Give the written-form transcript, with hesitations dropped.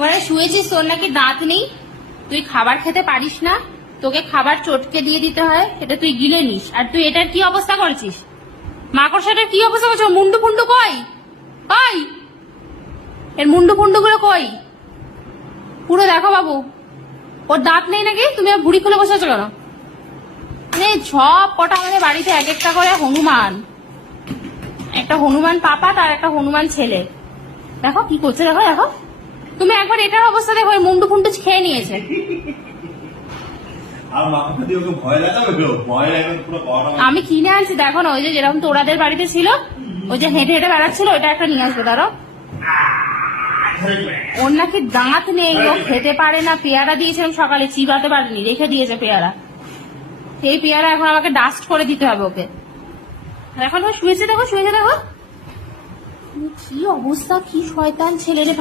মানে শুয়েছিস, তোর নাকি দাঁত নেই, তুই খাবার খেতে পারিস না, তোকে খাবার চটকে দিয়ে দিতে হয়, এটা তুই গিলে নিস, আর তুই এটার কি অবস্থা করেছিস? মাকড়সাটার কি অবস্থা করছো? মুন্ডু ফুন্ডু কই? কই এর মুন্ডু ফুন্ডু গুলো কই? পুরো দেখো বাবু, ওর দাঁত নেই নাকি? তুমি আর ভুড়ি খুলে বসে আছো কেন? সব কটা আমাদের বাড়িতে এক একটা করে হনুমান, একটা হনুমান পাপা আর একটা হনুমান ছেলে। দেখো কি করছে, দেখো দেখো। তুমি একবার এটার অবস্থা দেখো, মুন্ডু ফুন্ডু খেয়ে নিয়েছে। আমি কিনে আনছি, দেখো না, ওই যে যেরকম তোরাদের বাড়িতে ছিল, ওই যে হেঁটে হেঁটে বেড়াচ্ছিল, ওইটা একটা নিয়ে আসবে। ধরো, ওর নাকি দাঁত নেই, ও খেতে পারে না। পেয়ারা দিয়েছিলাম সকালে, চিবাতে পারেনি, রেখে দিয়েছে পেয়ারা। সেই পেয়ারা এখন আমাকে ডাস্ট করে দিতে হবে ওকে। এখন শুয়েছে দেখো, শুয়েছে দেখো, কি অবস্থা, কি শয়তান ছেলে রে।